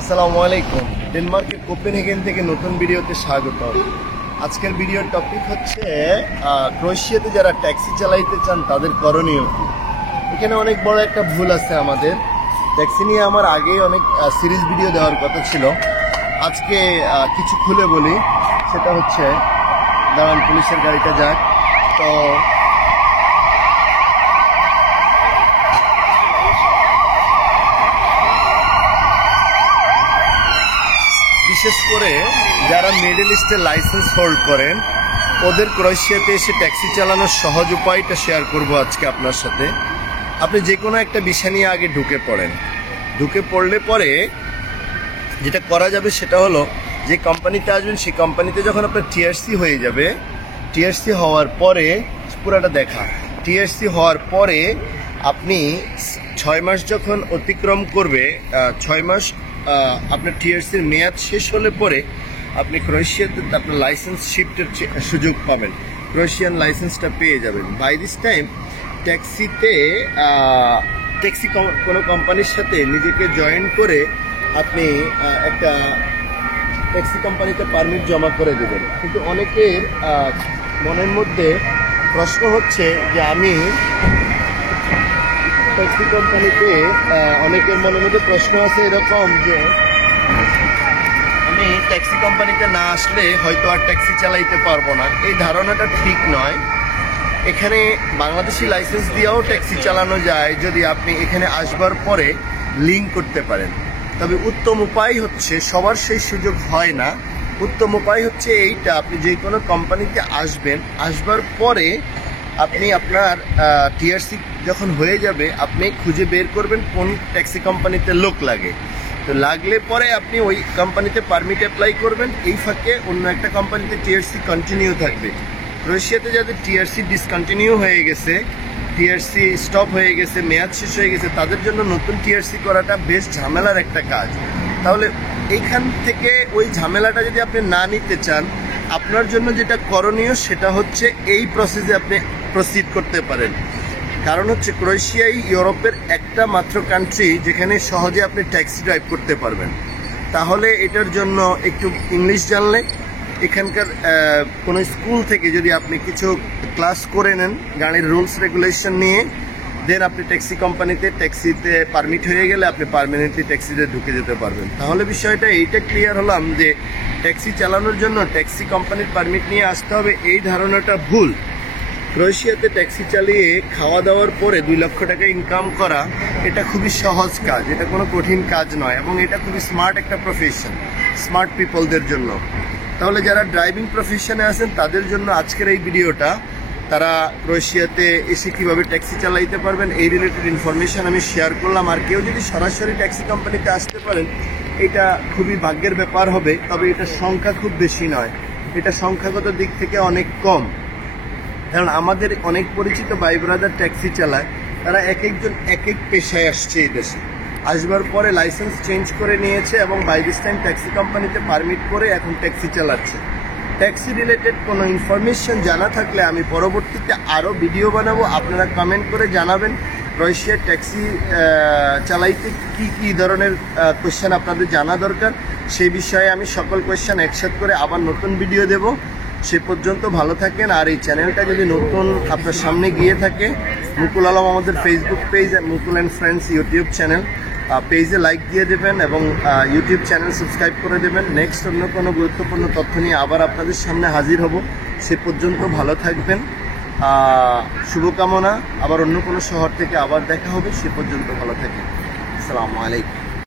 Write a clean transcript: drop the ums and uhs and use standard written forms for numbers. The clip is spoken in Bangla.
আসসালামু আলাইকুম। ডেনমার্কের কোপেনহেগেন থেকে নতুন ভিডিওতে স্বাগত। আজকের ভিডিওর টপিক হচ্ছে ক্রোয়েশিয়াতে যারা ট্যাক্সি চালাইতে চান তাদের করণীয় কি। এখানে অনেক বড় একটা ভুল আছে আমাদের। ট্যাক্সি নিয়ে আমার আগেই অনেক সিরিজ ভিডিও দেওয়ার কথা ছিল। আজকে কিছু খুলে বলি, সেটা হচ্ছে দাঁড়ান পুলিশের গাড়িটা যাক। তো বিশেষ করে যারা মিডল ইস্টে লাইসেন্স হোল্ড করেন ওদের ক্রোয়েশিয়াতে এসে ট্যাক্সি চালানোর সহজ উপায়টা শেয়ার করব আজকে আপনার সাথে। আপনি যে কোনো একটা বিষয় নিয়ে আগে ঢুকে পড়েন। ঢুকে পড়লে পরে যেটা করা যাবে সেটা হলো, যে কোম্পানিতে আসবেন সেই কোম্পানিতে যখন আপনার টিআরসি হয়ে যাবে, টিআরসি হওয়ার পরে পুরাটা দেখা, টিআরসি হওয়ার পরে আপনি 6 মাস যখন অতিক্রম করবে, 6 মাস আপনার টিআরসির মেয়াদ শেষ হলে পরে আপনি ক্রোয়েশিয়াতে আপনার লাইসেন্স শিফটের সুযোগ পাবেন, ক্রোয়েশিয়ান লাইসেন্সটা পেয়ে যাবেন। বাই দিস টাইম ট্যাক্সিতে কোনো কোম্পানির সাথে নিজেকে জয়েন করে আপনি একটা ট্যাক্সি কোম্পানিতে পারমিট জমা করে দেবেন। কিন্তু অনেকের মনের মধ্যে প্রশ্ন হচ্ছে যে আমি ট্যাক্সি কোম্পানিতে, অনেকের মনের মধ্যে প্রশ্ন আছে এরকম যে আমি ট্যাক্সি কোম্পানিতে না আসলে হয়তো আর ট্যাক্সি চালাইতে পারবো না। এই ধারণাটা ঠিক নয়। এখানে বাংলাদেশি লাইসেন্স দিয়েও ট্যাক্সি চালানো যায় যদি আপনি এখানে আসবার পরে লিঙ্ক করতে পারেন। তবে উত্তম উপায় হচ্ছে, সবার সেই সুযোগ হয় না, উত্তম উপায় হচ্ছে এইটা, আপনি যে কোনো কোম্পানিতে আসবেন, আসবার পরে আপনি আপনার টিআরসি যখন হয়ে যাবে আপনি খুঁজে বের করবেন কোন ট্যাক্সি কোম্পানিতে লোক লাগে। তো লাগলে পরে আপনি ওই কোম্পানিতে পারমিট অ্যাপ্লাই করবেন। এই ফাঁকে অন্য একটা কোম্পানিতে টিআরসি কন্টিনিউ থাকবে। ক্রোয়েশিয়াতে যাদের টিআরসি ডিসকন্টিনিউ হয়ে গেছে, টিআরসি স্টপ হয়ে গেছে, মেয়াদ শেষ হয়ে গেছে, তাদের জন্য নতুন টিআরসি করাটা বেশ ঝামেলার একটা কাজ। তাহলে এইখান থেকে ওই ঝামেলাটা যদি আপনি না নিতে চান, আপনার জন্য যেটা করণীয় সেটা হচ্ছে এই প্রসেসে আপনি প্রসিড করতে পারেন। কারণ হচ্ছে ক্রোয়েশিয়াই ইউরোপের একটা মাত্র কান্ট্রি যেখানে সহজে আপনি ট্যাক্সি ড্রাইভ করতে পারবেন। তাহলে এটার জন্য একটু ইংলিশ জানলে, এখানকার কোনো স্কুল থেকে যদি আপনি কিছু ক্লাস করে নেন গাড়ির রুলস রেগুলেশন নিয়ে, দেন আপনি ট্যাক্সি কোম্পানিতে ট্যাক্সিতে পারমিট হয়ে গেলে আপনি পার্মানেন্টলি ট্যাক্সিতে ঢুকে যেতে পারবেন। তাহলে বিষয়টা এইটা ক্লিয়ার হলাম যে ট্যাক্সি চালানোর জন্য ট্যাক্সি কোম্পানির পারমিট নিয়ে আসতে হবে, এই ধারণাটা ভুল। ক্রোয়েশিয়াতে ট্যাক্সি চালিয়ে খাওয়া দাওয়ার পরে 2 লক্ষ টাকা ইনকাম করা এটা খুবই সহজ কাজ, এটা কোনো কঠিন কাজ নয়, এবং এটা খুবই স্মার্ট একটা প্রফেশন, স্মার্ট পিপলদের জন্য। তাহলে যারা ড্রাইভিং প্রফেশনে আছেন তাদের জন্য আজকের এই ভিডিওটা, তারা ক্রোয়েশিয়াতে এসে কীভাবে ট্যাক্সি চালাইতে পারবেন এই রিলেটেড ইনফরমেশান আমি শেয়ার করলাম। আর কেউ যদি সরাসরি ট্যাক্সি কোম্পানিতে আসতে পারেন এটা খুবই ভাগ্যের ব্যাপার হবে, তবে এটা সংখ্যা খুব বেশি নয়, এটা সংখ্যাগত দিক থেকে অনেক কম। কারণ আমাদের অনেক পরিচিত ভাই ব্রাদার ট্যাক্সি চালায়, তারা এক একজন এক এক পেশায় আসছে এই দেশে, আসবার পরে লাইসেন্স চেঞ্জ করে নিয়েছে এবং বাই দিস টাইম ট্যাক্সি কোম্পানিতে পারমিট করে এখন ট্যাক্সি চালাচ্ছে। ট্যাক্সি রিলেটেড কোনো ইনফরমেশন জানা থাকলে আমি পরবর্তীতে আরও ভিডিও বানাবো, আপনারা কমেন্ট করে জানাবেন ক্রোয়েশিয়ার ট্যাক্সি চালাইতে কি কি ধরনের কোয়েশ্চেন আপনাদের জানা দরকার। সেই বিষয়ে আমি সকল কোয়েশ্চেন একসাথে করে আবার নতুন ভিডিও দেব। সে পর্যন্ত ভালো থাকেন। আর এই চ্যানেলটা যদি নতুন আপনার সামনে গিয়ে থাকে, মুকুল আলম আমাদের Facebook page, Mukul and friends YouTube channel, পেজে লাইক দিয়ে দেবেন এবং ইউটিউব চ্যানেল সাবস্ক্রাইব করে দেবেন। নেক্সট অন্য কোনো গুরুত্বপূর্ণ তথ্য নিয়ে আবার আপনাদের সামনে হাজির হব। সে পর্যন্ত ভালো থাকবেন, শুভকামনা। আবার অন্য কোনো শহর থেকে আবার দেখা হবে, সে পর্যন্ত ভালো থাকবেন। আসসালামু আলাইকুম।